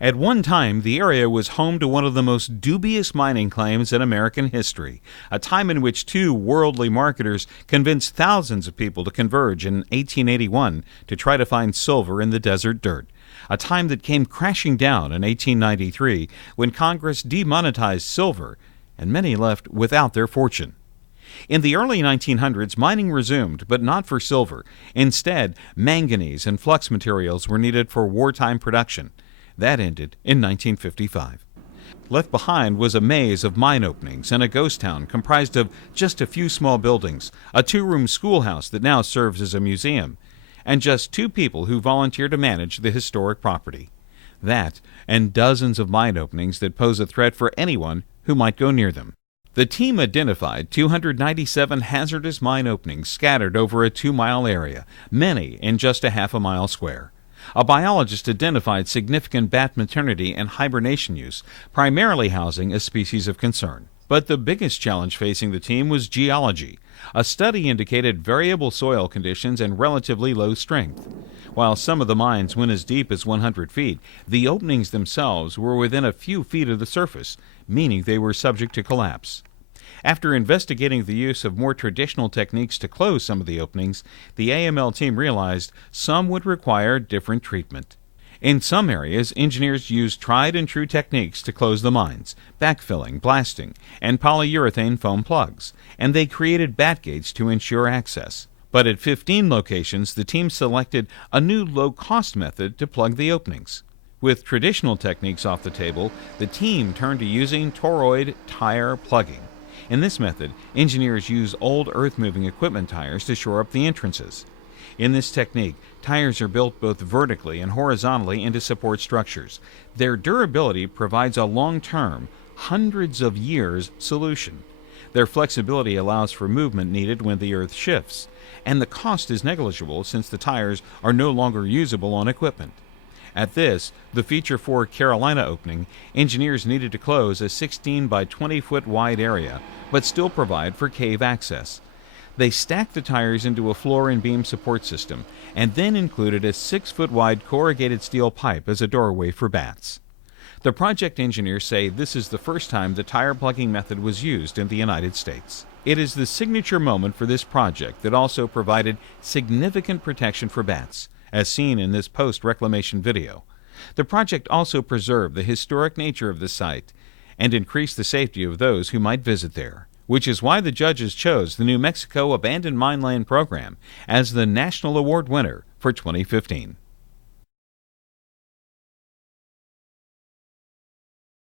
At one time, the area was home to one of the most dubious mining claims in American history, a time in which two worldly marketers convinced thousands of people to converge in 1881 to try to find silver in the desert dirt, a time that came crashing down in 1893 when Congress demonetized silver, and many left without their fortune. In the early 1900s, mining resumed, but not for silver. Instead, manganese and flux materials were needed for wartime production. That ended in 1955. Left behind was a maze of mine openings and a ghost town comprised of just a few small buildings, a two-room schoolhouse that now serves as a museum, and just two people who volunteer to manage the historic property. That, and dozens of mine openings that pose a threat for anyone who might go near them. The team identified 297 hazardous mine openings scattered over a 2-mile area, many in just a half a mile square. A biologist identified significant bat maternity and hibernation use, primarily housing a species of concern. But the biggest challenge facing the team was geology. A study indicated variable soil conditions and relatively low strength. While some of the mines went as deep as 100 feet, the openings themselves were within a few feet of the surface, meaning they were subject to collapse. After investigating the use of more traditional techniques to close some of the openings, the AML team realized some would require different treatment. In some areas, engineers used tried-and-true techniques to close the mines, backfilling, blasting, and polyurethane foam plugs, and they created bat gates to ensure access. But at 15 locations, the team selected a new low-cost method to plug the openings. With traditional techniques off the table, the team turned to using toroid tire plugging. In this method, engineers use old earth-moving equipment tires to shore up the entrances. In this technique, tires are built both vertically and horizontally into support structures. Their durability provides a long-term, hundreds of years solution. Their flexibility allows for movement needed when the earth shifts, and the cost is negligible since the tires are no longer usable on equipment. At this, the Feature 4 Carolina opening, engineers needed to close a 16 by 20 foot wide area, but still provide for cave access. They stacked the tires into a floor and beam support system, and then included a 6-foot wide corrugated steel pipe as a doorway for bats. The project engineers say this is the first time the tire plugging method was used in the United States. It is the signature moment for this project that also provided significant protection for bats, as seen in this post-reclamation video. The project also preserved the historic nature of the site and increased the safety of those who might visit there, which is why the judges chose the New Mexico Abandoned Mine Land Program as the National Award winner for 2015.